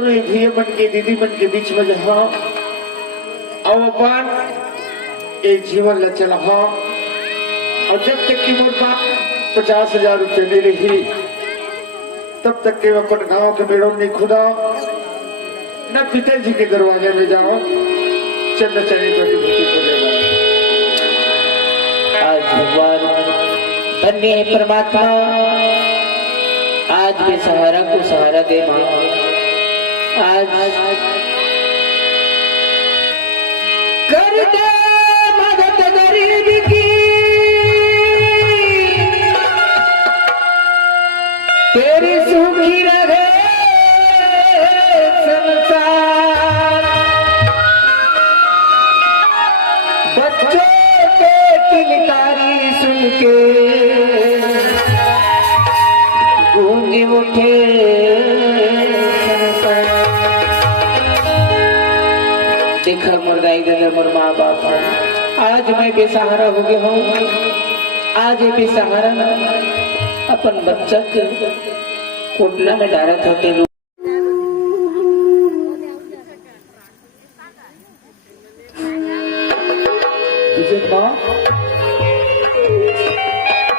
दोनों ही भैया बन के दीदी बन के बीच में जहा और अपन एक जीवन ल चला और जब तक की मोर बाप 50,000 रुपये ले रही तब तक के अपन गांव के मेड़ों नहीं खुदा न पिताजी के दरवाजे में जाओ चंद चढ़ी बड़ी भूति आज भगवान धन्य है परमात्मा, आज बेसहारा को सहारा दे मां। आज कर दे मदद गरीब की, तेरी सुखी रहे संसार। बच्चों के किलकारी सुन के गूंज उठे देखा मुर्दाई गले मोर माँ बाप। आज मैं बेसहारा हो गया हूँ, आज ये बेसहारा अपन बच्चा के कोटला में डारा था।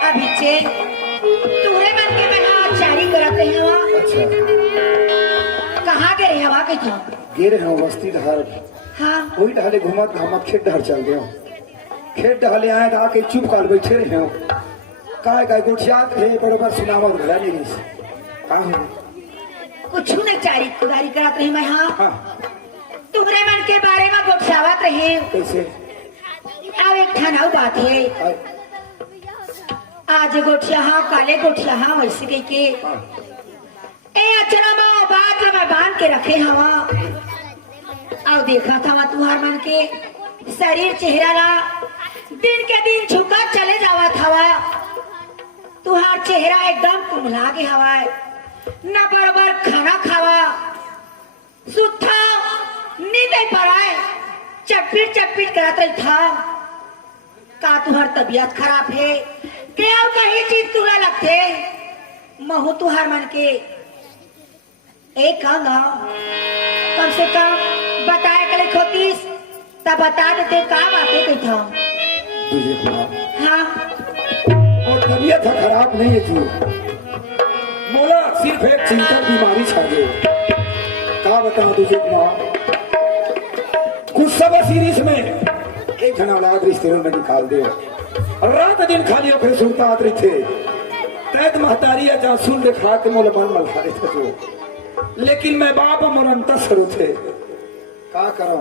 अभी चेन तुम्हारे मन के में चारी कराते हैं वहाँ। अच्छा कहाँ गए हवा के था? गिर हैं बस्ती ढाल हाँ वही ढाले घुमा घामा खेत ढाल चल गए खेत ढाले आए आके चुप काल बैठे रहे हो काय काय गोठियात है बराबर सुनावल घरा नहीं कहाँ है कुछ नहीं चारी खुदारी कराते रही मैं। हाँ हाँ तुम्हारे मन के बारे में गोठियावत रहे। कैसे अब एक ठनाऊ बात है। आज गोठिया हाँ काले गोठिया हाँ वैसे कही के ए अचना माँ बात में बांध के रखे हवा और देखा था मैं तुम्हार मन के शरीर चेहरा ला दिन के दिन झुका चले जावा था। तुहार चेहरा एकदम कुमला के हवा न बराबर खाना खावा सुथा नींद नहीं पड़ाए चटपीट करत रही था। का तुहार तबीयत खराब है क्या कहीं चीज तुरा लगते महू तुहार मन के एक कम से कम बताए कले खोतीस तब बता देते का बातें कही था। तुझे हाँ और तबीयत खराब नहीं है तू मोला सिर्फ एक चिंता बीमारी छा गई का बताऊं तुझे कुछ सब सीरीज में एक घना औलाद रिश्तेदारों में निकाल दे रात दिन खाली फिर सुनता आते थे तैत महतारी जहाँ सुन दिखा के मोला मन मल्हा रहे थे जो लेकिन मैं बाप मोरंता सरू थे का करो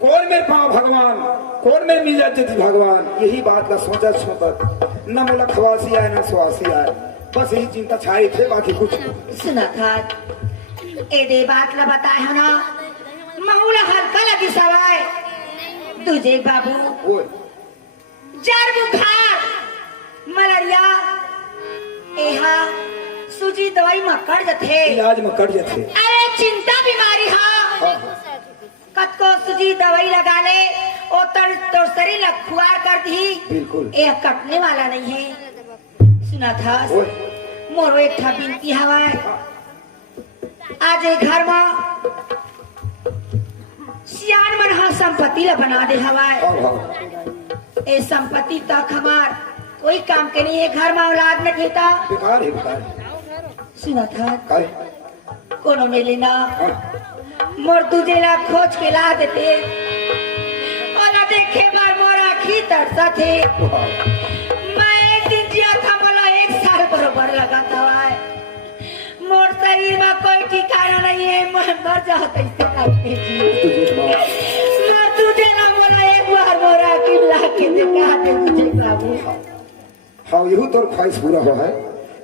कौन मेरे पाँव भगवान कौन मेरे मिल जाते थे भगवान यही बात का सोचा सोचत न मोला खवासी आए न सुहासी आए बस यही चिंता छाई थे बाकी कुछ नहीं। सुना था ए दे बात ला बताए है ना महूला हल्का लगी सवाए तुझे बाबू ओए जर बुखार मलेरिया एहा सूजी दवाई में कट जथे इलाज में कट जाते अरे चिंता बीमारी हाँ कत को सूजी दवाई लगा ले ओ तो शरीर खुआर कर दी बिल्कुल यह कटने वाला नहीं है। सुना था ओए मोरो एक था बिनती हवा आज एक घर में सियान मन हा संपत्ति ला बना दे हवा ए संपत्ति तक हमार कोई काम के नहीं है। घर में औलाद न देता बेकार है बेकार सुना था काय कोनो मिले ना मोर तुझे ला खोज के ला देते और ना देखे बार मोर आखी तरसा थे मैं एक दिन जिया था मोला 1 साल बरोबर लगा था मोर शरीर में कोई ठिकाना नहीं है मैं मर जाता इससे करते तुझे ना मोला एक बार मोर आखी ला के दिखा दे तुझे बाबू। हाँ यही तो ख्वाहिश पूरा हुआ है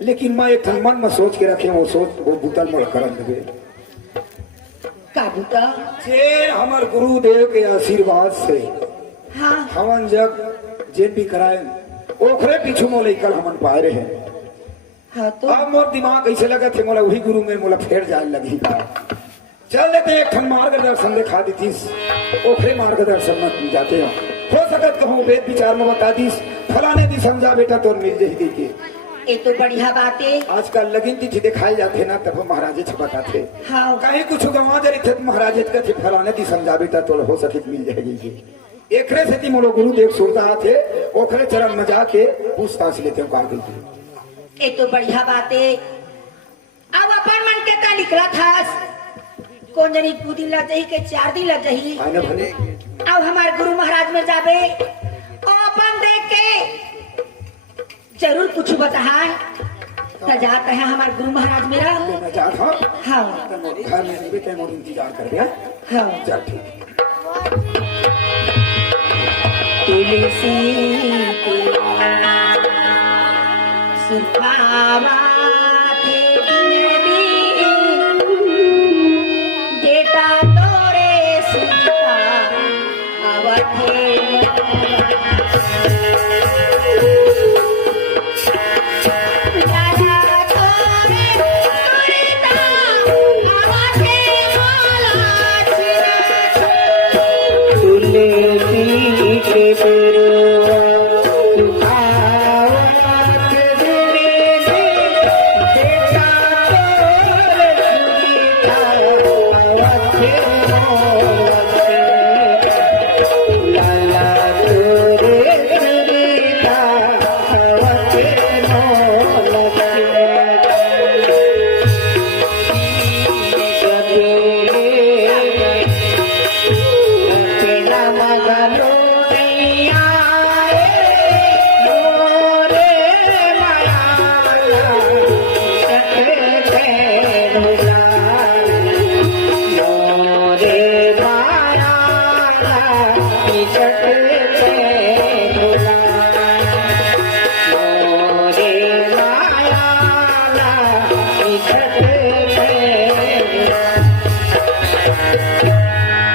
लेकिन मैं एक मन में सोच के रखे वो सोच वो बुतल में करम देवे का बूता जे हमार गुरुदेव के आशीर्वाद से हाँ हमन जब जेन भी कराए ओखरे पीछू मोले कल हमन पाए रहे हाँ तो अब मोर दिमाग ऐसे लगा थे मोला वही गुरु में मोला फेर जाए लगी चल लेते एक ठन मार्गदर्शन दिखा दी थी ओखरे मार्गदर्शन में जाते हो सकत कहूँ वेद विचार में बता दी फलाने दी समझा बेटा तो मिल जाएगी के ये तो बढ़िया बात है। आजकल लगिन तिथि दिखाई जाते ना तब महाराजे छपता थे। हाँ कहीं कुछ गवा जरी थे तो महाराजे का थे फलाने दी समझावे तो हो सके मिल जाएगी जी। एकरे से ती मोलो गुरुदेव सुनता थे ओखरे चरण में जाके पूछताछ लेते हैं कागज की। ये तो बढ़िया बात है। अब अपन मन के ता निकला था कौन जनी 2 दिन लग जाही के 4 दिन लग जाही। आने भले अब हमारे गुरु महाराज में जाबे और अपन देख के जरूर कुछ बताए तो जाता है हमारे गुरु महाराज मेरा। मैं जा था हाँ घर में नहीं बेटे मोर इंतजार कर गया। हाँ जा ठीक तुलसी सुखावा थे बेटा तोरे सुखा अवधे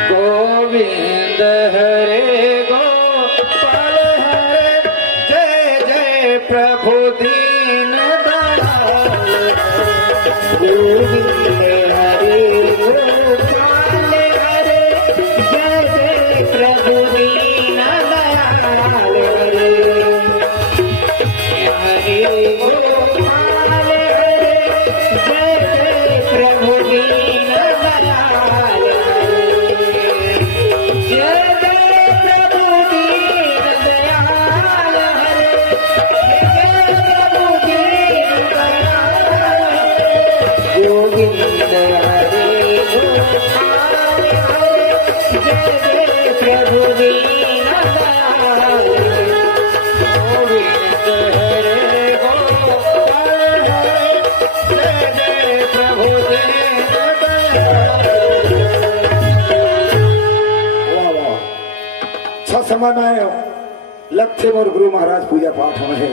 गोविंद हरे गोपाल हरे जय जय प्रभु दीन दयाल गोविंद हरे गोपाल हरे जय जय प्रभु दीन दयाल हरे गोपाल हरे जय जय प्रभु दीन दयाल समय में लक्ष्य और गुरु महाराज पूजा पाठ में है।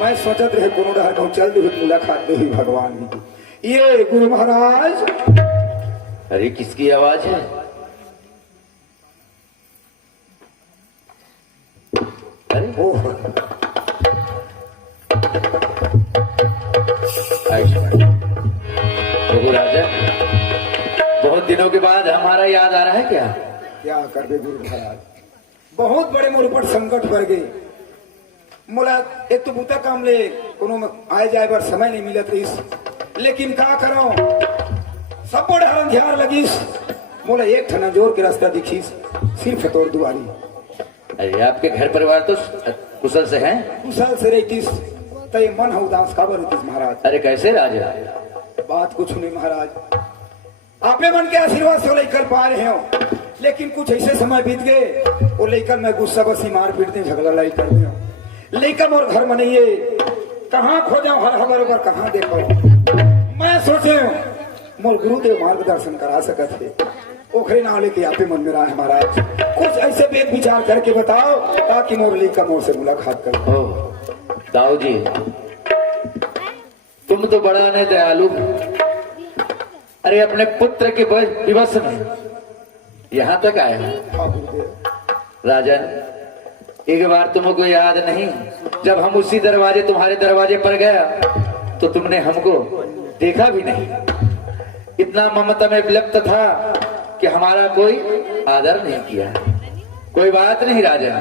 मैं सोचत रहे कोनो डहर कहूँ चल दी मुलाकात दे भगवान की। ये गुरु महाराज अरे किसकी आवाज है? अरे ओह प्रभु राजा, बहुत दिनों के बाद हमारा याद आ रहा है क्या? क्या कर दे गुरु महाराज, बहुत बड़े मोर ऊपर संकट पड़ गए। मोला एक तो बूता काम ले कोनो में आए जाए बार समय नहीं मिलत रहीस, लेकिन का करो सब बड़े हरन ध्यान लगिस। मोला एक ठना जोर के रास्ता दिखीस, सिर्फ तोर दुआरी। अरे आपके घर परिवार तो कुशल से हैं? कुशल से रहतीस तय मन हो उदास काबर रहतीस महाराज। अरे कैसे राजा? बात कुछ नहीं महाराज, आपे मन के आशीर्वाद से लेकर पा रहे हो, लेकिन कुछ ऐसे समय बीत गए वो लेकर मैं गुस्सा बसी मार पीट दे झगड़ा लाई कर दे लेकर और घर में नहीं है, कहाँ खो जाऊं हर हमारे ऊपर कहाँ देखो। मैं सोचे मोर गुरुदेव मार्गदर्शन करा सकत है, ओखरे नाम लेके आपे मन में रहा है महाराज। कुछ ऐसे वेद विचार करके बताओ ताकि मोर लेकर मोर से मुलाकात करो। दाऊ जी, तुम तो बड़ा ने दयालु। अरे अपने पुत्र के विवश में यहाँ तक आए हो। राजन, एक बार तुमको याद नहीं, जब हम उसी दरवाजे तुम्हारे दरवाजे पर गया तो तुमने हमको देखा भी नहीं। इतना ममता में विलप्त था कि हमारा कोई आदर नहीं किया। कोई बात नहीं राजन,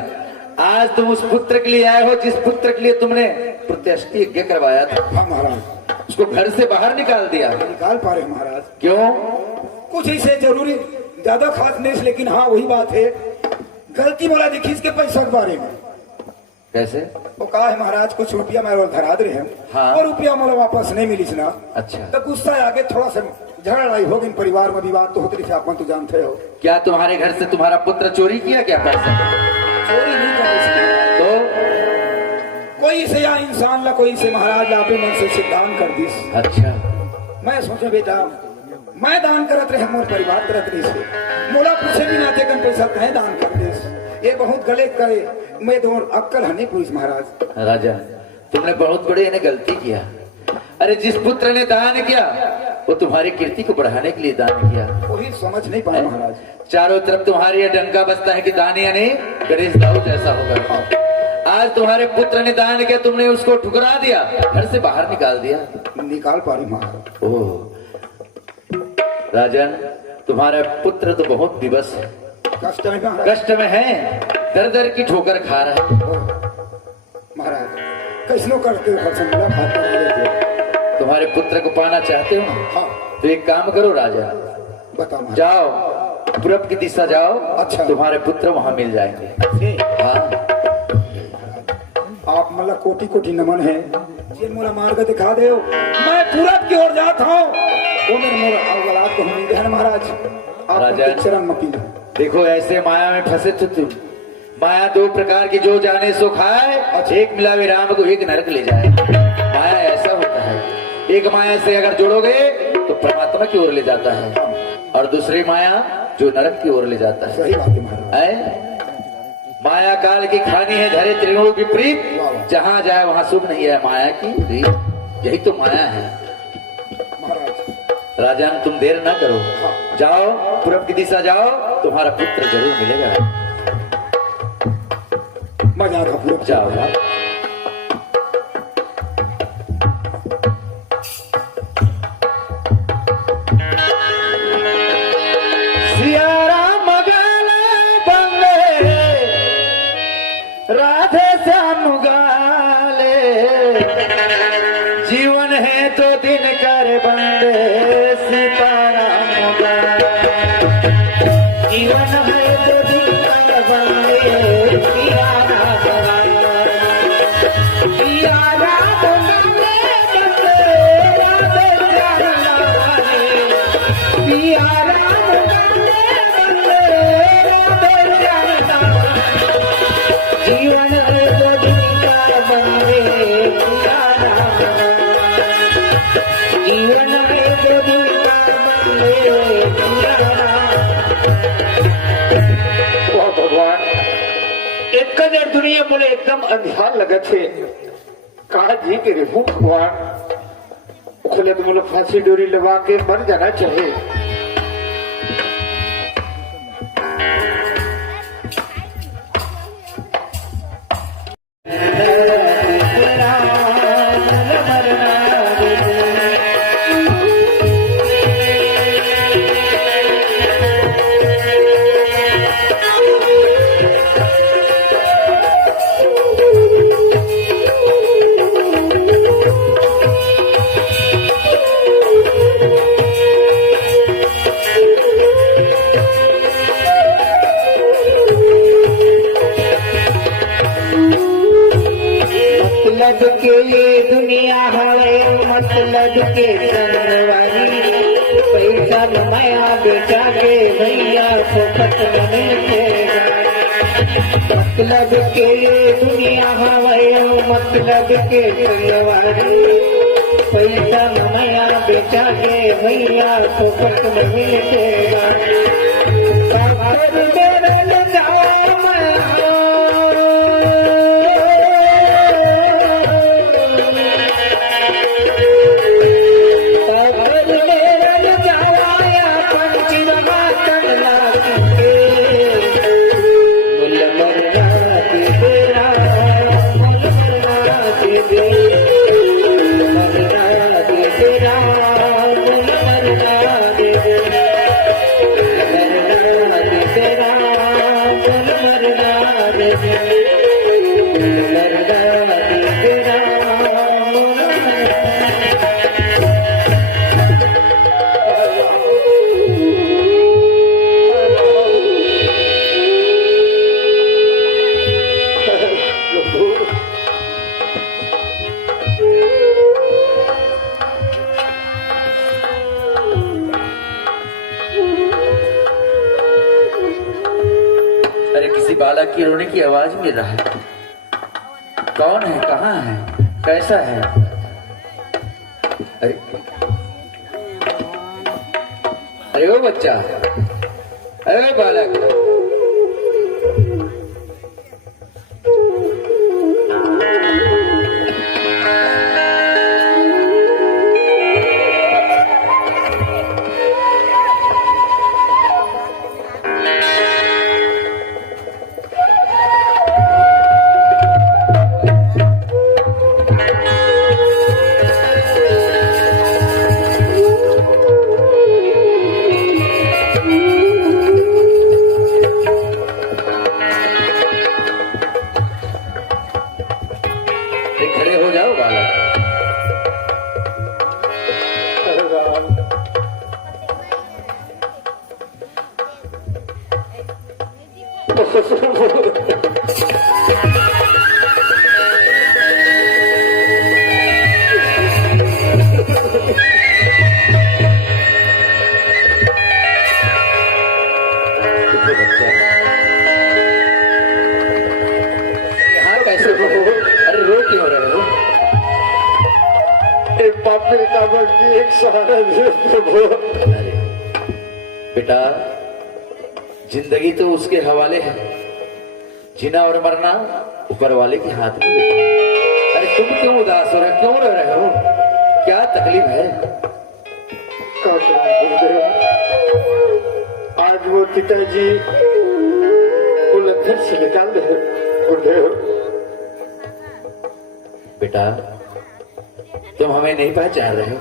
आज तुम उस पुत्र के लिए आए हो जिस पुत्र के लिए तुमने प्रत्यष्टि यज्ञ करवाया था, हाँ महाराज, उसको घर से बाहर निकाल दिया। निकाल पा रहे महाराज। क्यों? कुछ इसे जरूरी ज्यादा खास नहीं, लेकिन हाँ वही बात है, गलती बोला देखी इसके पैसा के बारे में। कैसे? वो कहा है महाराज कुछ रुपया मेरे धरा दे हैं, हाँ। और रुपया मोला वापस नहीं मिली ना। अच्छा, तो गुस्सा आगे थोड़ा सा झगड़ा लड़ाई हो गई, परिवार में विवाद तो होते थे, आप तो जानते हो। क्या तुम्हारे घर से तुम्हारा पुत्र चोरी किया क्या पैसा? चोरी नहीं कर तो कोई से या इंसान ला कोई से महाराज लापे मन से दान कर दिस। अच्छा, मैं सोचा बेटा मैं दान करत रहे, मोर परिवार करत रही से, मोला पूछे भी ना थे कन पैसा कहे दान कर दिस, ये बहुत गलत करे, मैं दो अक्कल हनी पुलिस महाराज। राजा तुमने बहुत बड़े इन्हें गलती किया। अरे जिस पुत्र ने दान किया वो तुम्हारी कीर्ति को बढ़ाने के लिए दान किया। वही समझ नहीं पाए महाराज। चारों तरफ तुम्हारी ये डंका बजता है कि दान यानी गणेश दाऊ जैसा होगा। आज तुम्हारे पुत्र ने दान किया, तुमने उसको ठुकरा दिया, घर से बाहर निकाल दिया। निकाल पा रही महाराज। ओह राजन, तुम्हारा पुत्र तो बहुत विवश है, कष्ट में महाराज। कष्ट में है, दर दर की ठोकर खा रहा है। महाराज कैसनो करते हो, खाते रहते। तुम्हारे पुत्र को पाना चाहते हो हाँ तो एक काम करो राजा, बताओ महाराज। जाओ पूरब की दिशा जाओ। अच्छा। तुम्हारे पुत्र वहां मिल जाएंगे। हाँ, आप मतलब कोटि कोटि नमन है, जिन मोला मार्ग दिखा दे, मैं पूरब की ओर जाता हूँ, वो मेरे मोरा औलाद को हम है महाराज। आप राजा। उनके चरण में पी लो। देखो ऐसे माया में फंसे थे तुम। माया दो प्रकार की, जो जाने सो खाए, एक मिलावे राम को एक नरक ले जाए। माया ऐसा होता है, एक माया से अगर जुड़ोगे तो परमात्मा की ओर ले जाता है, और दूसरी माया जो नरक की ओर ले जाता है। सही बात है महाराज। है? माया काल की खानी है, धरे त्रिगुण की प्रीत, जहां जाए वहां सुख नहीं है माया की प्रीत। यही तो माया है महाराज। राजा, तुम देर ना करो, जाओ पूरब की दिशा जाओ, तुम्हारा पुत्र जरूर मिलेगा। मैं जा रहा हूँ पूरब। जाओ। सियाराम गाले बंदे, राधे श्याम गाले, जीवन है तो दिन कर बंदे, सीताराम गाले, जीवन है तो दिन कर बंदे, सियाराम गाले, सियाराम गाले बंदे, राधे श्याम गाले, सियाराम गाले बंदे, राधे श्याम गाले, जीवन है तो दिन कर बंदे, सियाराम जीवन है तो दिन कर बंदे, सियाराम। वाह भगवान, एक कदर दुनिया मोले एकदम अंधार लगत है। कहा जी के रहूं भगवान, खुले तो मोला फांसी डोरी लगा के मर जाना चाहिए। मतलब के ये दुनिया है, मतलब के संगवारी, पैसा माया बेचा के भैया फोकट नहीं देगा। मतलब के ये दुनिया है, मतलब के संगवारी, पैसा माया बेचा के भैया फोकट नहीं देगा। बालक की रोने की आवाज मिल रहा है। कौन है, कहाँ है, कैसा है? अरे अरे ओ बच्चा, अरे बालक, खड़े हो जाओ बालक। यहाँ कैसे हो? अरे रो क्यों रहे हो? एक पापी काबर की एक सहारा दे प्रभु। अरे बेटा, जिंदगी तो उसके हवाले है, जीना और मरना ऊपर वाले के हाथ में बेटा। अरे तुम क्यों उदास हो रहे, क्यों रो रहे हो? क्या तकलीफ है? क्या करूं गुरुदेव, आज वो पिताजी को घर से निकाल रहे गुरुदेव। बेटा, तुम हमें नहीं पहचान रहे हो?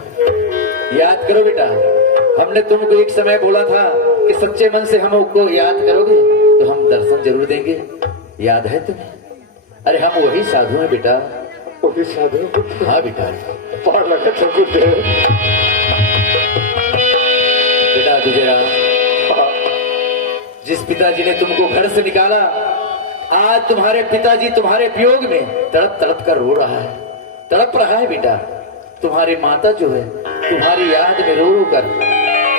याद करो बेटा, हमने तुमको एक समय बोला था कि सच्चे मन से हमको याद करोगे तो हम दर्शन जरूर देंगे। याद है तुम्हें? अरे हम वही साधु हैं बेटा। वही साधु? हाँ बेटा। पार लगा था गुरुदेव। बेटा दुजेरा, जिस पिताजी ने तुमको घर से निकाला, आज तुम्हारे पिताजी तुम्हारे वियोग में तड़प तड़प कर रो रहा है, तड़प रहा है बेटा। तुम्हारी माता जो है तुम्हारी याद में रो रो कर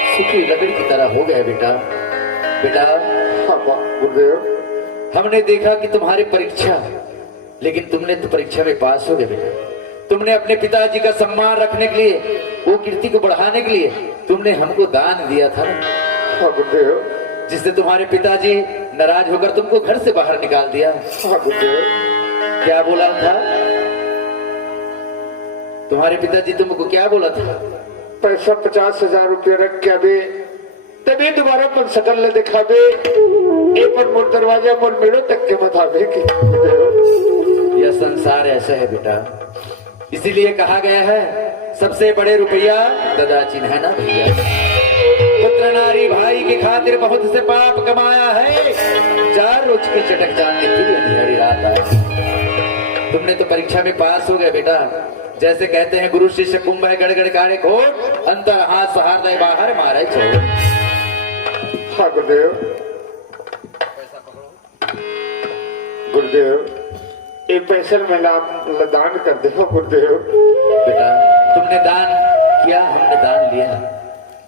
सूखी लकड़ी की तरह हो गया बेटा। बेटा गुरुदेव, हमने देखा कि तुम्हारी परीक्षा, लेकिन तुमने तो परीक्षा में पास हो गए बेटा। तुमने अपने पिताजी का सम्मान रखने के लिए, वो कीर्ति को बढ़ाने के लिए तुमने हमको दान दिया था ना। हाँ गुरुदेव। जिससे तुम्हारे पिताजी नाराज होकर तुमको घर से बाहर निकाल दिया। हाँ गुरुदेव। क्या बोला था तुम्हारे पिताजी? तुमको क्या बोला था? पैसा 50,000 रुपये रख के अभी तभी दोबारा मन सकल ले दिखावे, एक पर मोर दरवाजा मोर मेड़ो तक के बतावे कि यह संसार ऐसा है बेटा, इसीलिए कहा गया है सबसे बड़े रुपया दादा चिन्ह है ना भैया। पुत्र नारी भाई की खातिर बहुत से पाप कमाया है, 4 रोज की चटक जानने के लिए अंधेरी रात आई। तुमने तो परीक्षा में पास हो गए बेटा। जैसे कहते हैं गुरु शिष्य कुंभ है गड़गड़ कारे खोट, अंतर हाथ सहार दे बाहर मारे छोड़। हाँ गुरुदेव। गुरुदेव, एक पैसा में दान कर दे गुरुदेव। बेटा तुमने दान किया, हमने दान लिया,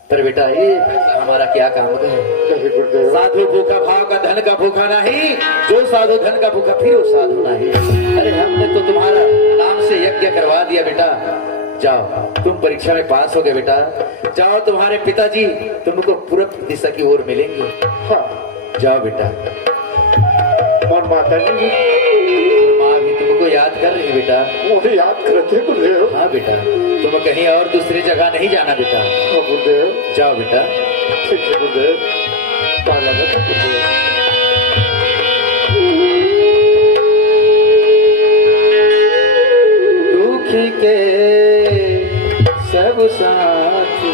पर बेटा ये हमारा क्या काम है? गुरुदेव, साधु भूखा भाव का धन का भूखा नहीं, जो साधु धन का भूखा फिर वो साधु नहीं। अरे हमने तो तुम्हारा नाम से यज्ञ करवा दिया बेटा। जाओ, तुम परीक्षा में पास हो गए बेटा। जाओ, तुम्हारे पिताजी तुमको पूर्व दिशा की ओर मिलेंगे। हाँ जाओ बेटा। और माता जी? माँ भी तुमको याद कर रही बेटा। वो याद करते गुरुदेव। हाँ बेटा, तुम कहीं और दूसरी जगह नहीं जाना बेटा। हाँ गुरुदेव। जाओ बेटा। ठीक है गुरुदेव। पाला गुरुदेव। दुखी के सब साथी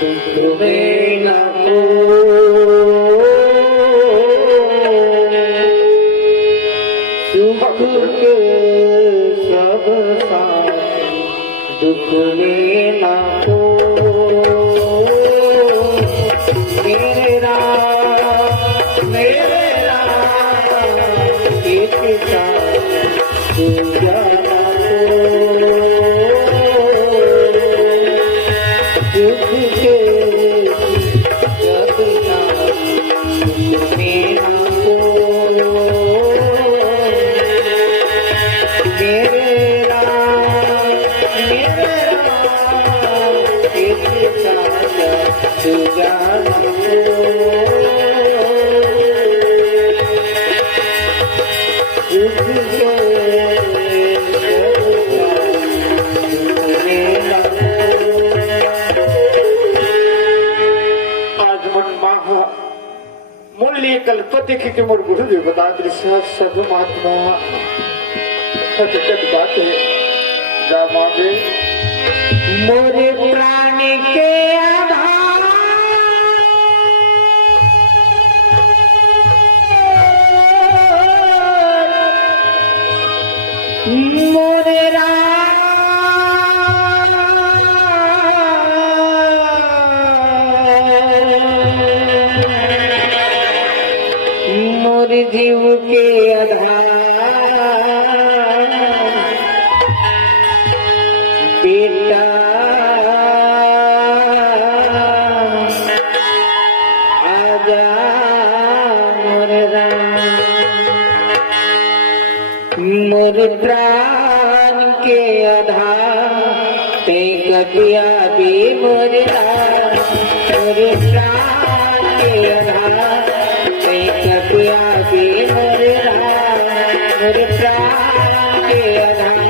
दुख में न हो, सुख के सब साथी दुख में न हो। मेरे राम एक साथ दुनिया दुख के जब ना मेरा को तू जानो आज मन महा मूल्य कल्पते कि मोर गुरुदेव बता दृश्य साधु महात्मा हकीकत बात है जा मांगे मोरे प्राण के आधार मोरे मोरे जीव के आधार बेटा आजा मोरे राम मोरे प्राण के आधार ते कबिया भी मोरे राम मोरे प्राण के आधार ते कबिया भी मोरे राम मोरे प्राण के आधार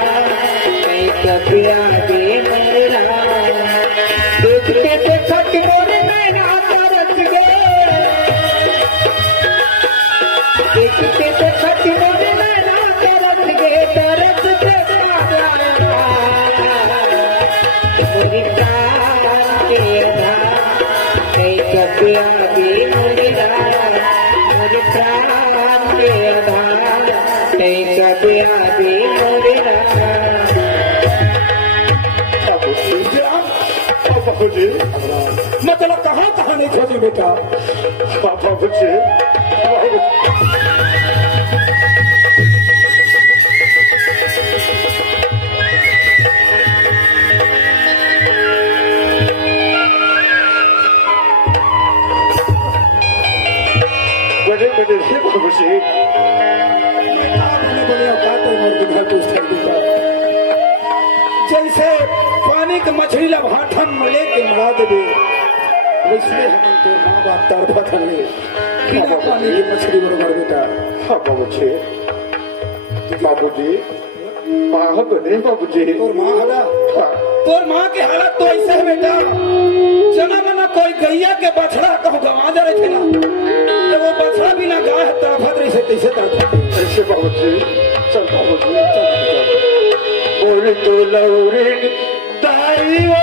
ते कबिया भी मोरे राम देखते देखते मोरे नैना तरस गए देखते देखते मोरे नैना तरस गए तरस मोरे प्राण के आधार ते कबिया भी मोरे राम मोरे प्राण के आधार ते कबिया भी मोरे राम बाबूजी मतलब कहाँ कहाँ नहीं खोजी बेटा। बाबूजी बड़े बड़े रे बाबूजी आपने बड़े औकात है मोर के घर पूछ दूंगा जैसे पानी के मछली ला भाठन में लेके मरा देवे वैसे हम तो माँ बाप तड़पत हवे बिना पानी की मछली बरोबर बेटा। हाँ बाबूजी बाबूजी माँ बने बाबूजी तोर माँ हला हाँ तोर माँ के हालत तो ऐसे है बेटा जना मना कोई गैया के बछड़ा कहूँ गवा जा रहे थे ना तो वो बछड़ा बिना गाय तड़पत रही से तैसे तड़पत ऐसे बाबूजी चल बाबूजी चल बोल तो लौरे दाइयो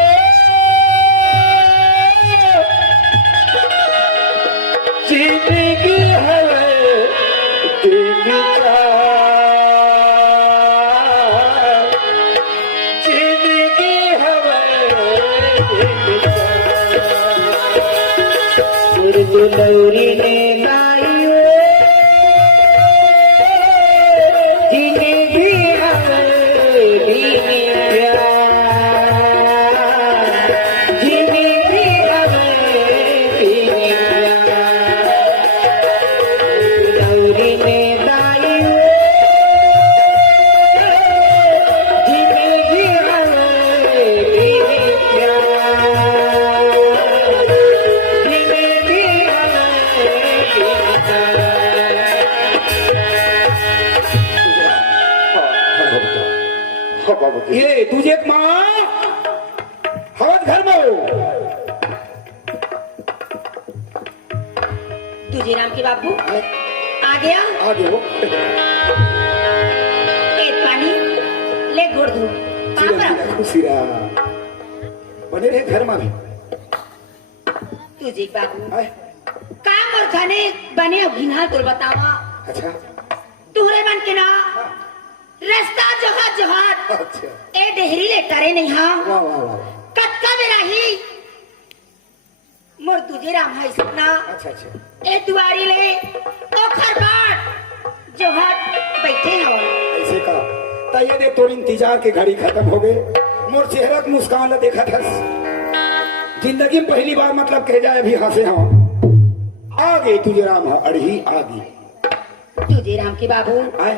जिंदगी है दिन का जिंदगी है दिन का दुलौरी ने गाइयो जिंदगी हवेली में प्यार जिंदगी हवेली में प्यार दुलौरी ने गाइयो जिंदगी हवेली में प्यार जिंदगी हाँ बाबूजी ये तुझे एक माँ हवत घर में हो तुझे राम के बाबू आ गया आ गए हो एक पानी ले गुड़ धो पाप रख खुशी रहा बने रहे घर में भी तुझे बाबू आए, काम और खाने बने और घिना तो बतावा अच्छा तुहरे बन के ना रास्ता जहाज जहाज अच्छा ए डेहरी ले करे नहीं हाँ वाह वाह वाह कटका में रही मोर तुझे राम है सपना अच्छा अच्छा ए दुआरी ले ओखर बाट जो हाथ बैठे हो ऐसे का तो ये देख तोर इंतजार के घड़ी खत्म हो गए मोर चेहरा की मुस्कान ला देखा था जिंदगी में पहली बार मतलब कह जाए अभी हंसे हम आ गए तुझे राम हो अड़ही आ गई तुझे राम के बाबू आए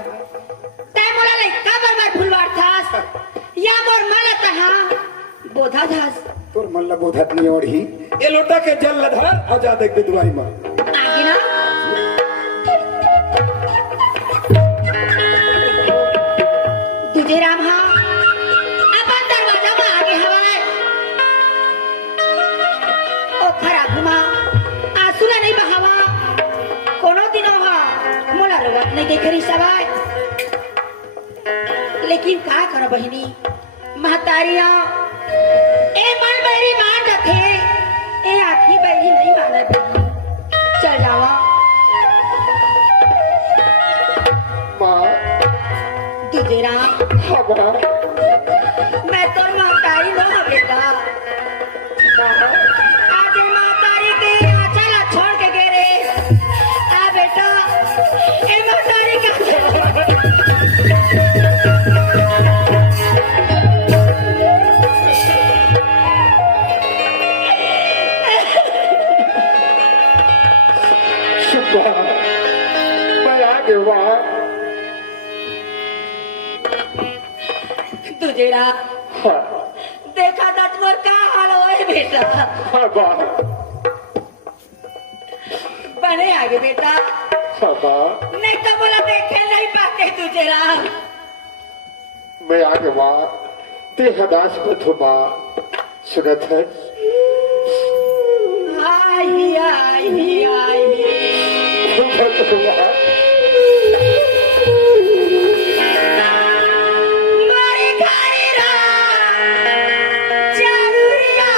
तय मोला ले का बरबाद फुलवार थास या मोर माला तहा बोधा थास तोर मन ला बोधत नहीं और ही ये लोटा के जल लधार और जा देख दे दुआई मां आगे ना तुझे राम हाँ अपन दरवाजा में आगे हवाए ओ खरा घुमा आंसू ला नहीं बहावा कोनो दिनों हा मोला रवत नहीं के करी सवाय लेकिन का करो बहिनी महतारिया ए मन मेरी मान रखे ए आखी बहरी नहीं माना बहनी चल जावा माँ तुझे राम हाँ माँ मैं तो महतारी नो हा बेटा आज महतारी के चला छोड़ के गे रे आ बेटा ए महतारी का मैं आ गया वहाँ तुझे राम हाँ देखा था तुम्हार का हाल होए बेटा हाँ माँ बने आगे बेटा हाँ माँ नहीं तो बोला देखे नहीं पाते तुझे राम मैं आ गया वहाँ देहदास मत हो माँ सुनत है आई आई आई मत हो माँ मारी घरे राम जरूरिया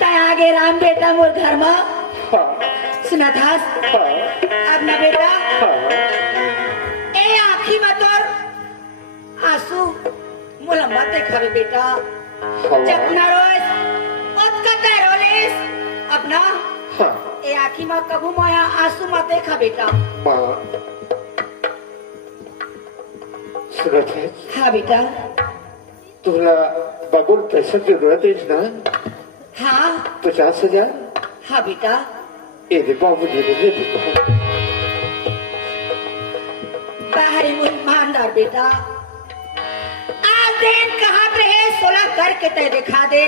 ता आगे राम बेटा मोर घर में हाँ सुना था हाँ अब ना बेटा हाँ ए आँखी में तोर आंसू मुला मत देखा बेटा जब ना रोस उत्कते रोलिस अपना हाँ ए आँखी में कबू माया आंसू मत देखा बेटा माँ सुनत है हाँ बेटा तुला बगुल पैसा की जरूरत है ना हाँ 50,000 हाँ बेटा ये दे बाबू जी ने दे दिया बाहरी मुझ ईमानदार बेटा आज दिन कहाँ रहे 16 करके तय दिखा दे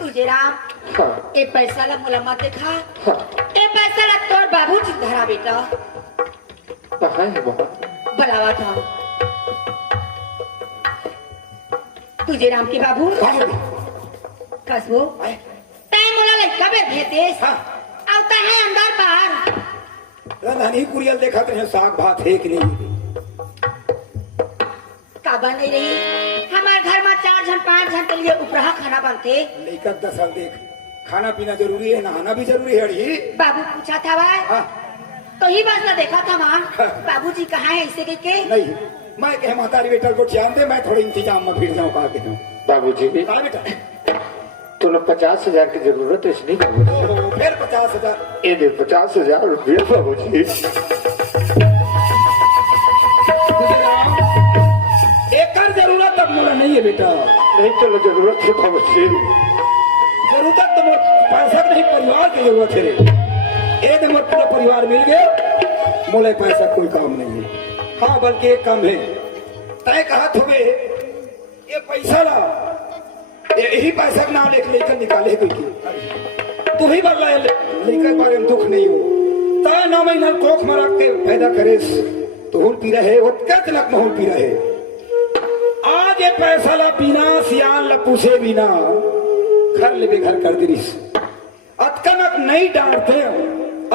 तुझे राम हाँ ए पैसा ला मुला मत दिखा हाँ ए पैसा ला तोर बाबू जी धरा बेटा कहाँ है माँ बुलावा था तुझे राम के बाबू कसबो तय मुला लड़का बे भेतेस हाँ आवता है अंदर बाहर राधानी कुरियल देखा ते साग भात है कि नहीं का बन नहीं रही हमारे घर में 4 जन 5 जन के लिए उपरहा खाना बनते लेकर 10 साल देख खाना पीना जरूरी है नहाना भी जरूरी है अड़ी बाबू पूछा था भाई हाँ तो ही बस ना देखा था मां बाबूजी कहाँ है ऐसे के नहीं मैं कहे महतारी बेटा को जान दे मैं थोड़े इंतजाम में फिर जाऊँ कहा के हूँ बाबू जी कहा बेटा तुला 50,000 की जरूरत है इसलिए बाबू जी ओहो, फिर 50,000 ये दे 50,000 रुपये बाबू जी एक जरूरत अब मोला नहीं है बेटा नहीं चलो जरूरत है बाबू जी जरूरत तो मोर पैसा नहीं परिवार की जरूरत है रे एक मोर पूरा परिवार मिल गया मोला पैसा कोई काम नहीं है हाँ बल्कि एक काम है तय कहा थोड़े ये पैसा ला यही पैसा का नाम लेकर निकाले कोई की तू ही बदला लेकर बारे में दुख नहीं हो ता 9 महीना कोख मरा के पैदा करे तो हुल पी रहे उतका तलक में हुल पी रहे आज ये पैसा ला बिना सियान ला पूछे बिना घर ले बेघर कर दिस अतकनक नहीं डांटते हो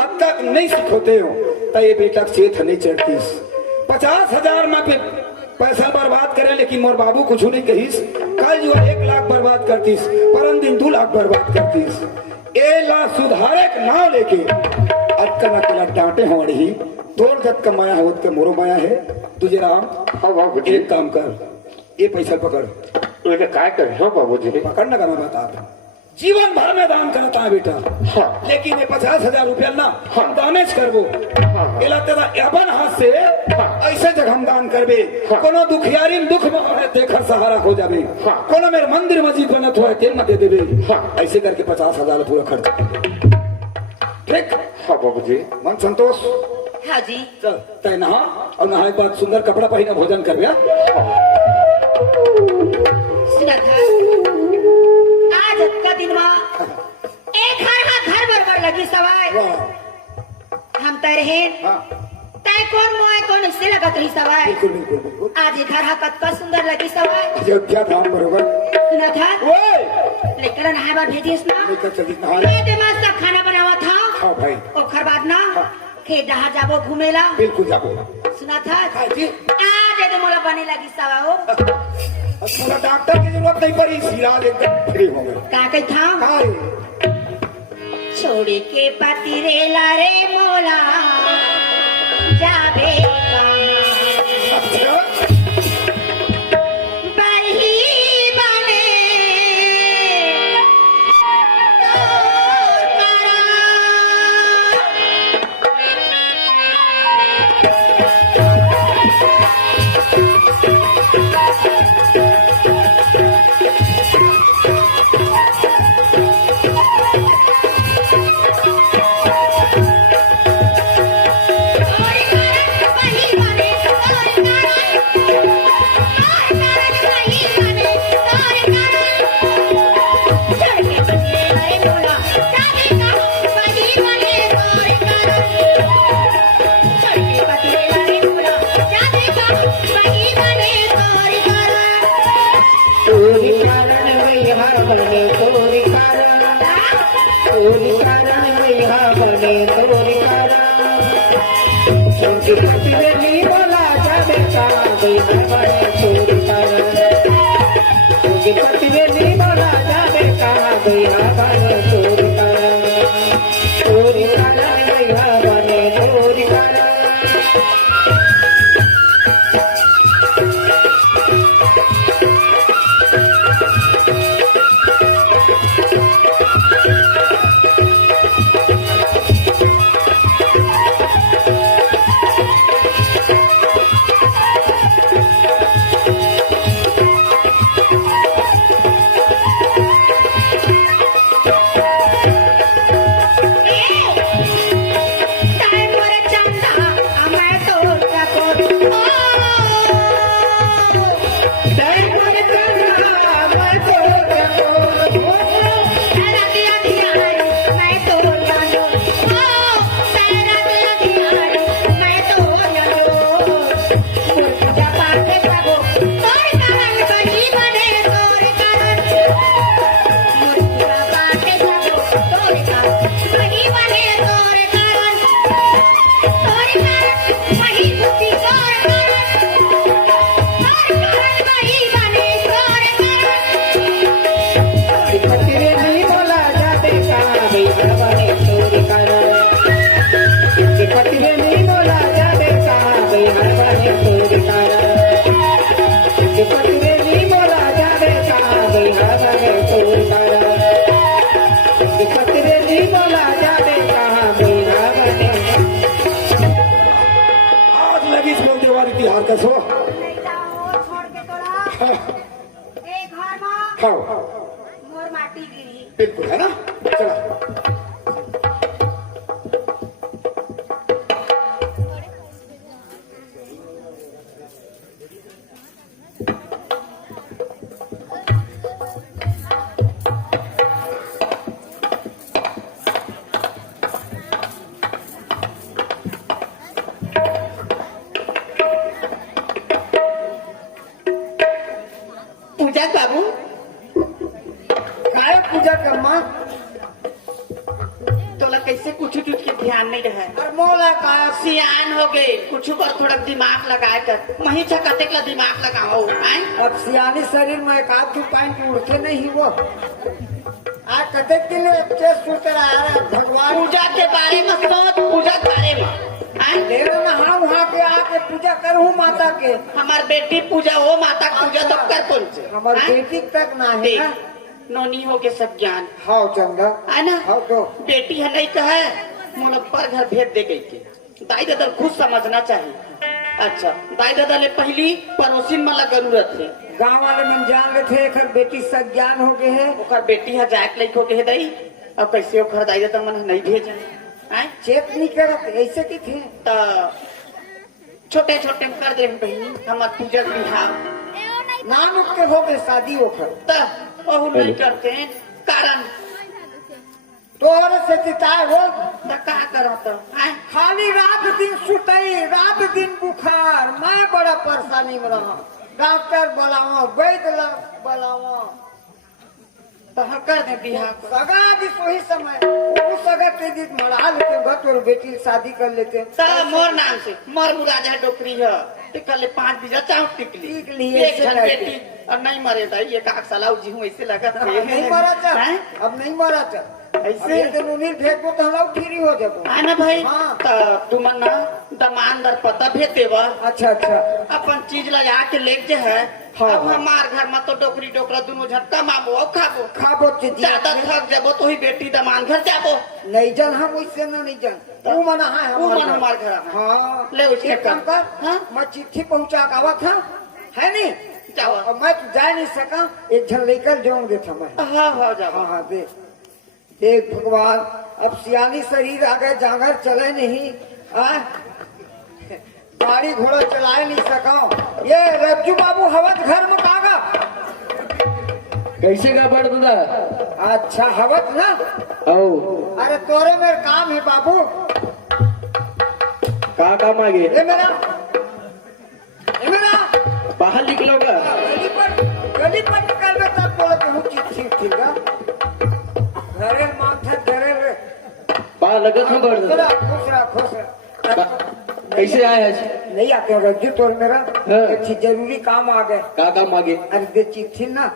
अतकनक नहीं सिखोते हो तो ये बेटा चेत नहीं चढ़तीस 50,000 में पे पैसा बर्बाद करे लेकिन मोर बाबू कुछ नहीं कहीस कल जो 1 लाख बर्बाद करतीस परम दिन 2 लाख बर्बाद करतीस ए ला सुधारे के नाव लेके अतकनक ला डांटे हो रही तोड़ जब कमाया है उसके मोरो माया है तुझे राम हाँ बाबू जी एक काम कर ये पैसा पकड़ मैंने क्या कर हो बाबू जी पकड़ने का मैं बताता हूँ जीवन भर में दान करता है बेटा हाँ लेकिन ये 50,000 रुपया ना हम दानेज करबो हाँ। एला तेरा अपन हाथ से हाँ। ऐसे जगह हम दान करबे हाँ। कोनो दुखियारी में दुख में देखर सहारा हो जाबे हाँ। कोनो मेरे मंदिर मस्जिद बनत हो तेल में दे देबे हाँ। ऐसे करके 50,000 पूरा खर्च ठीक हाँ बाबू जी मन संतोष हाँ जी चल तय नहा और नहाए के बाद सुंदर कपड़ा पहना भोजन कर गया। सुना था आज का दिन एक घर बरबर लगी सवाई वाह हम तय रहे हाँ तय कौन मोए कौन इससे लगत रही सवाई बिल्कुल बिल्कुल बिल्कुल आज ये घर कतका सुंदर लगी सवाई अयोध्या धाम बरोबर। सुना था ओए लेकर नहाए बार भेजिस ना लेकर चली नहा मैं दिमाग से खाना बनावा था हाँ भाई ओखर बाद ना हाँ। खेत डहा जाबो घूमेला बिल्कुल जाबो। सुना था हाँ जी आज ये मोला बने लगी सवा हो थोड़ा डॉक्टर की जरूरत नहीं पड़ी सिराज एकदम फ्री हो गए। का कही था हाँ छोड़ी के पति रेला रे मोला जाबे अच्छा बही बने तिहार का सो छोड़ के तोड़ा एक घर में खाओ मोर माटी गिरी बिल्कुल है ना चला पूजा बाबू काय पूजा कर्मा तोला कैसे कुछ के ध्यान नहीं रहे और मोला का सियान हो गए कुछ पर थोड़ा दिमाग लगाए कर वही कतेक ला दिमाग लगाओ आए अब सियानी शरीर में एक आध पॉइंट उड़ते नहीं वो आज कते दिन अच्छे सुत रहा है भगवान पूजा के बारे में सोच पूजा के बारे में आए लेना ना हाँ वहाँ के आके पूजा करूँ माता के हमार बेटी पूजा हो माता की पूजा तो कर कौन से हमार आए? बेटी तक ना है देख, ना नोनी हो के सब ज्ञान हाँ चंदा है ना हाँ तो बेटी है नहीं तो है मतलब पर घर भेज दे गई के दाई दादा खुद समझना चाहिए अच्छा दाई दादा ले पहली पड़ोसिन वाला जरूरत है गांव वाले मन जान रहे थे एक बेटी सज्ञान हो गए है ओकर बेटी है जाक लइक हो के है दई अब कैसे ओकर दाई दादा मन नहीं भेजे आए चेक नहीं करत ऐसे की थे तो छोटे छोटे में कर दे बहनी हमार पूजा बिहार नाम के हो गए शादी होकर तो बहु नहीं करते हैं कारण तोहर से जिताए हो तो का करो तो आए खाली रात दिन सुतई रात दिन बुखार मैं बड़ा परेशानी में रहा डॉक्टर बुलाओ वैद्य बुलाओ तो हम कर दे बिहार को सगा भी वही समय वो सगा के दिन मरा लेते घर और बेटी की शादी कर लेते तो मोर नाम से मोर मुराद है डोकरी है टिकल 5 बीजा चाहो टिकली टिक लिए एक ऐसे जन करके। बेटी और नहीं मरे था ये काक सलाऊ जी हूँ ऐसे लगा अब नहीं मरा चल हैं? अब नहीं मरा चल ऐसे? ऐसे तो उन्हीं भेज दो तो हम फ्री हो जाबो है ना भाई हाँ। तो तुम ना दमानदार पता भेजते बा अच्छा अच्छा अपन चीज ला जाके ले जे है हाँ, अब हाँ। हमार घर में तो डोकरी डोकरा दोनों झटका मामो और खाबो खाबो चीज ज्यादा थक जाबो तो ही बेटी दमान घर जाबो नहीं जन हम उससे ना नहीं जन वो मना है वो मन हमार घर है। हाँ ले उसके एक काम कर हाँ? मैं चिट्ठी पहुंचा के आवा था है नहीं जाओ। अब मैं तो जा नहीं सका एक झन लेकर जाऊंगे था मैं हाँ हाँ जाबो हाँ हाँ देख भगवान अब सियानी शरीर आ गए जागर चले नहीं गाड़ी घोड़ा चलाए नहीं सका ये रज्जू बाबू हवत घर में कागा कैसे का पड़ दादा अच्छा हवत ना आओ अरे तोरे मेरे काम है बाबू का काम आगे ये मेरा बाहर निकलोगा गली पर निकल में तब बोले कि हूँ चिट्ठी ठीक है घरे माथे घरे रे बाहर लगत हूँ पड़ दादा खुश रहा कैसे आए आज नहीं आते रज्जू तोर मेरा हाँ। एक चीज जरूरी काम आ गए का काम आगे अरे दे चिट्ठी ना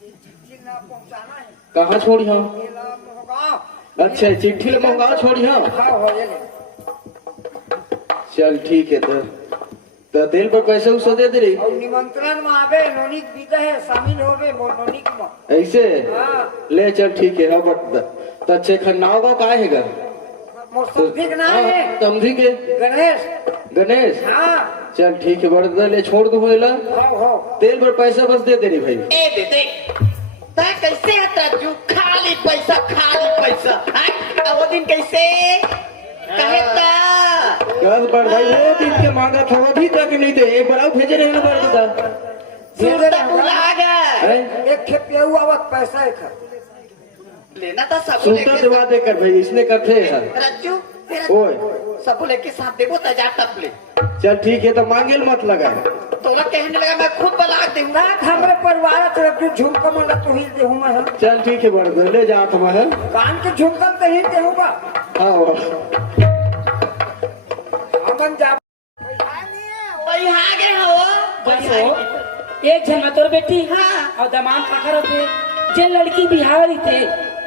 चिट्ठी ना पहुंचाना है कहाँ छोड़ी हाँ ये नाम होगा अच्छा चिट्ठी ले मंगाओ छोड़ी हाँ हाँ हो ये ले चल ठीक है तो तेल पर पैसे उसे दे दे रही और निमंत्रण में आवे नोनिक बीता है शामिल होवे नोनिक में ऐसे हाँ ले चल ठीक है हाँ बट तो अच्छे खन्नाव का का हैगा मोर समझिक ना है समझी के गणेश गणेश हाँ चल ठीक है बड़ा ले छोड़ दो होएला हो तेल पर पैसा बस दे दे रही भाई ए दे दे ता कैसे आता जू खाली पैसा हैं? वो दिन कैसे कहता गल पर भाई वो दिन के मांगा था अभी तक नहीं दे एक बार भेजे रहे ना बड़ा दादा सुरता बुला गया एक खेपिया आवत पैसा एक लेना था सब सूता दिवा दे कर भाई इसने करते हैं रज्जू ओए सब लेके साथ देवो तजा तब ले चल ठीक है तो मांगेल मत लगा तोला कहने लगा मैं खुद बला दूंगा रात हमरे परिवार तरफ जो झुमका मला तो ही देहूं मैं हम चल ठीक है बड़ा ले जा तुम है कान के झुमकन तो ही देहूंगा हाँ हमन जा भाई आ गए हो बस हो एक जन में तोर बेटी हाँ। और दमान पकड़ होते जे लड़की बिहार रही थे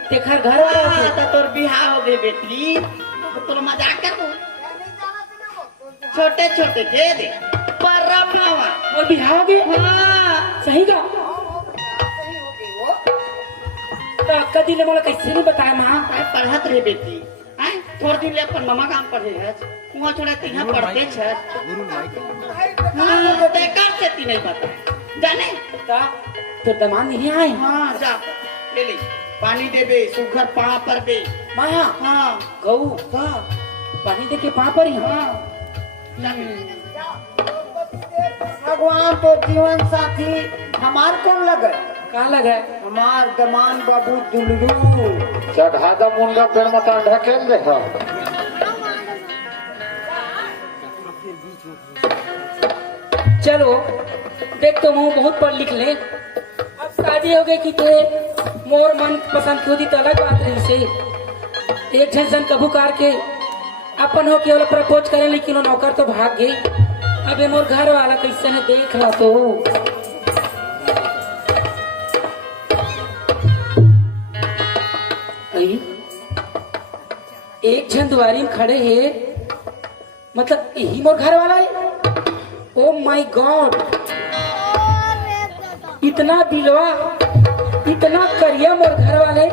तेखर घर वाले हाँ, थे तो तोर बिहार हो गए बेटी तो तोर मजाक कर दो छोटे छोटे दे दे पर रमावा और बिहार गए हाँ सही का तो कदी ने बोला कैसे नहीं बताया माँ पढ़त रहे बेटी आय थोड़ दिन ले अपन मामा काम पढ़े है वहाँ छोड़ा के यहाँ पढ़ते छे हाँ ते कर से ती नहीं पता जाने का तो दमान नहीं आए हाँ जा ले ले पानी दे बे सुखर पा पर बे माया हाँ गऊ हाँ पानी दे के पापड़ ही हाँ भगवान तो जीवन साथी हमार कौन लगे का लगा हमार दमान बाबू दुलरू चढ़ादा मुंडा पेड़ मता ढकेल दे हा चलो देख तो मुँह बहुत पढ़ लिख ले अब शादी हो गई कि ते मोर मन पसंद की होती तो अलग बात रही से एक टेंशन कभू कार के अपन हो के प्रपोज करे लेकिन वो नौकर तो भाग गई अब ये मोर घर वाला कैसे ने देख रहा तो अई, एक जन दुआरी में खड़े है मतलब यही मोर घर वाला है ओ माय गॉड इतना बिलवा इतना करिया मोर घर वाले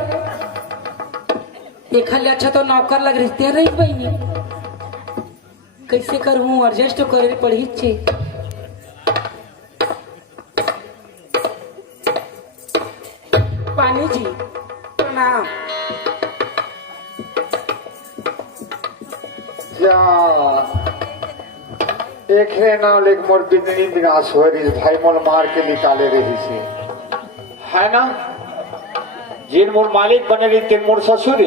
देखा ले अच्छा तो नौकर लग रिश्ते रही बहनी कैसे करूं एडजस्ट तो करे पड़ी छे पानी जी प्रणाम जा एक है ना लेक मोर बिजनी विनाश हो रही भाई मोल मार के निकाले रही से है ना जिन मोर मालिक बने रही तेन मोर ससुर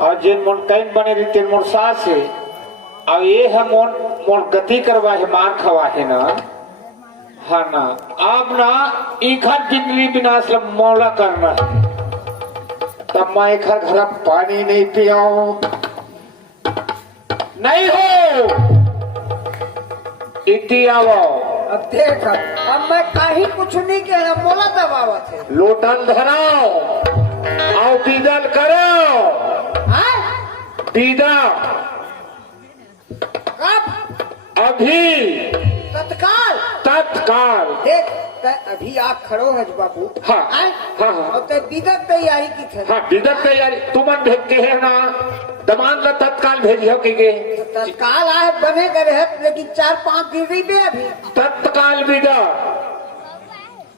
और जिन मोर कैन बने रही तेन मोर सास है और ये है मोर गति करवा है मार खवा है ना हाँ ना अब ना इखर जिंदगी विनाश मौला करना है तब मैं इखर घर पानी नहीं पियाऊं नहीं हो इति आवो अब देख अब मैं कहीं कुछ नहीं कह रहा बोला दबावा थे लोटन धराओ आओ बीदल करो हाँ? बीदा कब अभी तत्काल तत्काल देख अभी आप खड़ो है बाबू हाँ, आए? हाँ, हाँ। और ते बिदक तैयारी की थे हाँ बिदक तैयारी तुमन भेज के है ना दमान ला तत्काल भेजियो के तत्काल आए बने करे है लेकिन 4-5 दिन रही बे अभी तत्काल विदा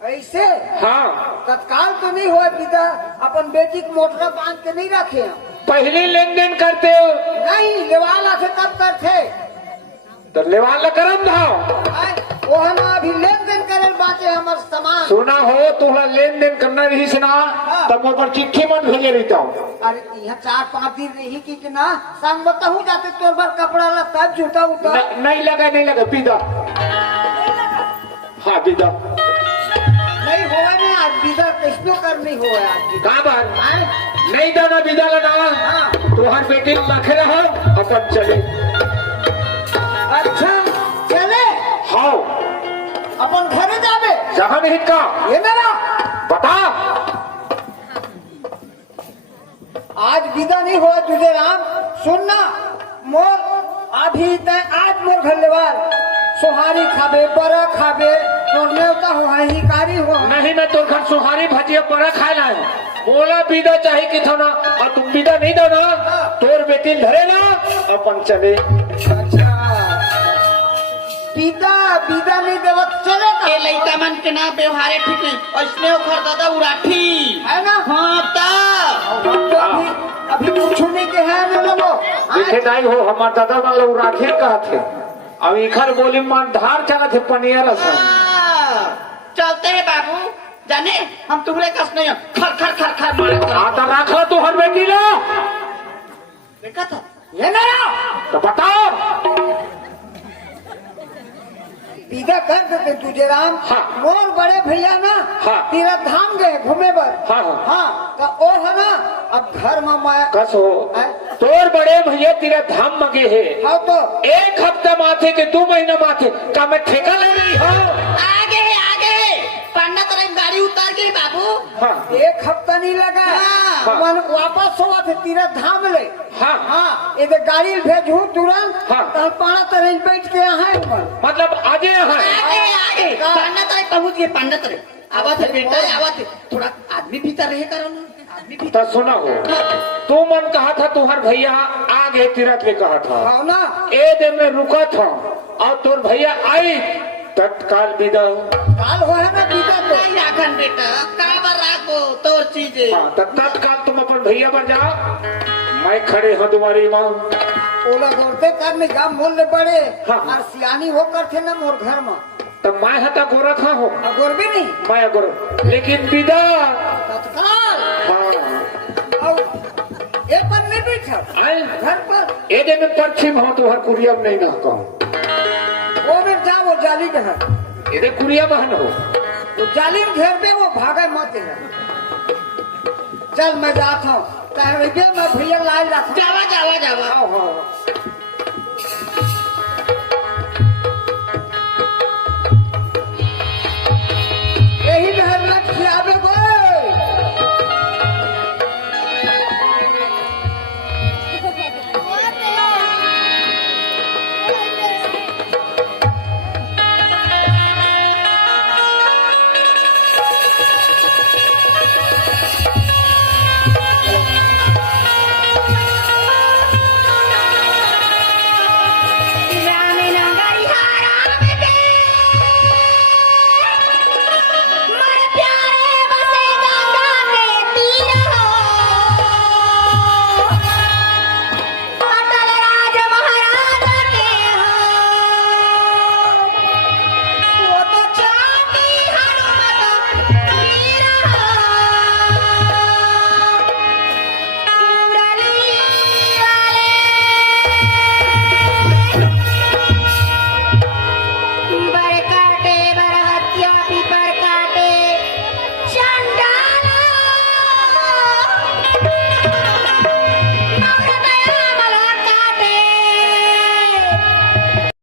ऐसे हाँ तत्काल तो नहीं हुआ बिदा अपन बेटी को मोटरा बांध के नहीं रखे हम पहले लेन देन करते हो नहीं लेवाला से तब करते तो लेवाला करम भाव वो हम अभी लेन देन करे बाचे हमारे सामान सुना हो तुहरा लेन देन करना रही से ना तब पर चिट्ठी मत भेजे रहता हूँ अरे यहाँ 4-5 दिन रही की ना संग बताऊँ जाते तोर बार कपड़ा ला तब जूता उठा नहीं लगा विदा हाँ विदा नहीं हुआ नहीं आज विदा किसनो कर नहीं हुआ आज कहाँ बार नहीं दाना विदा लगा तुहार बेटी रखे रहो अपन चले अच्छा चले हाँ अपन घरे जावे जहाँ नहीं का ये मेरा बता आज विदा नहीं हुआ तुझे राम सुनना मोर अभी आज मोर घरवाल सोहारी खाबे बरा खाबे और नेवता हो हिकारी हो नहीं मैं तो घर सुहारी भजिया पड़ा खाना है बोला विदा चाहिए कि था ना और तुम विदा नहीं दो ना तोर बेटी धरे ना अपन चले अच्छा विदा नहीं देवत चले ये लइका मन के ना व्यवहारे ठीक नहीं ऐसने ओखर दादा उराठी है ना हाँ ता तो अभी कुछ नहीं के है ना लोगो देखे नहीं हो हमार दादा मान लोग राखी कहा थे अब इखर बोली मान धार चला थे पनिया रसन चलते हैं बाबू जाने हम तुम्हारे कस नहीं खर खर खर खर मारे आता रखो तू हर बेटी लो देखा था ये मेरा तो बताओ विदा कर देते तुझे राम हाँ। मोर बड़े भैया ना हाँ। तीरथ धाम गए घूमे पर हाँ, हाँ। हाँ तो ओ है ना अब घर में मैं कस हो हैं? तोर बड़े भैया तेरा धाम मगे है हाँ तो एक हफ्ता माथे के 2 महीना माथे का मैं ठेका ले रही हो आगे पंडा तरह गाड़ी उतार गई बाबू हाँ एक हफ्ता नहीं लगा हाँ। मन वापस हुआ थे तीरथ धाम ले हाँ। हाँ इधर गाड़ी भेजू तुरंत हाँ। तो पाना तरह बैठ के यहाँ है ऊपर मतलब आजे है आगे पंडा तरह पहुंच गए पंडा तरह आवा थे बेटा आवा थे थोड़ा आदमी भीतर रहे करो ना आदमी भीतर तो सुना हो तू मन कहा था तुम्हार भैया आगे तीरथ ले कहा था हाँ ना ए दिन में रुका था और तोर भैया आई तत्काल विदा काल हो है ना विदा तो नहीं राखन बेटा काबर राखो तोर चीजें हाँ तो तत्काल तुम अपन भैया पर जाओ मैं खड़े हूँ तुम्हारी माँ ओला गोरते करने का मूल्य बड़े हाँ। और सियानी होकर थे ना मोर घर में तो मैं हता गोरा था हूँ अगोर भी नहीं मैं अगर लेकिन विदा तत्काल हाँ और एक पर नहीं बैठा आए घर पर ए दिन में पश्चिम हो तुम्हार कुरिया में नहीं ना कहूँ वो में जा वो जाली के है ये कुरिया बहन हो वो जाली में घेर दे वो भागे मत है चल मैं जाता हूँ मैं भैया लाल रखा जावा जावा जावा आओ